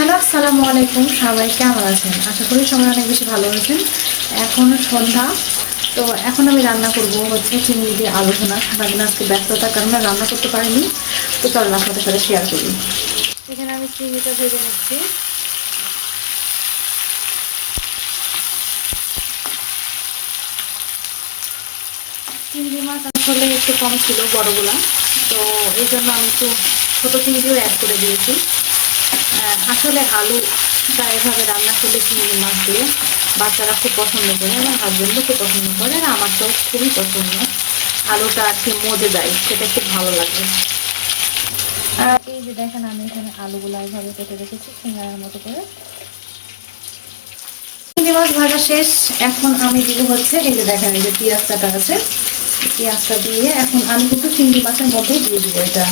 Hello, আসসালামু আলাইকুম। সবাই কেমন আছেন? আশা করি সবাই অনেক বেশি ভালো আছেন। এখন সন্ধ্যা, তো এখন আমি রান্না করব হচ্ছে চিংড়ি দিয়ে আলু ভোনা। সারাদিন আজকে ব্যস্ততার কারণে রান্না করতে পারিনি। তো চলো আপনাদের সাথে শেয়ার করি। এখানে আমি চিংড়িটা ভেজে নিচ্ছি। চিংড়ি মাছ আসলে একটু কম ছিল বড়গুলা। তো এই জন্য আমি একটু ছোটো চিংড়িও অ্যাড করে দিয়েছি। আসলে আলুটা এভাবে রান্না করলে চিংড়ি মাছ দিয়ে? বাচ্চারা খুব পছন্দ করে, আমার হাজব্যান্ডও খুব পছন্দ করে, আর আমার তো খুবই পছন্দ। আলুটা আর কি মজে যায় সেটা খুব ভালো লাগে। এই যে দেখেন, আমি এখানে আলুগুলো এইভাবে কেটে রেখেছি মতো করে। চিংড়ি মাছ ভাজা শেষ। এখন আমি দিব হচ্ছে, এই যে দেখেন, এই যে পেঁয়াজটা আছে পেঁয়াজটা দিয়ে এখন আমি কিন্তু চিংড়ি মাছের মধ্যেই দিয়ে দিব এটা।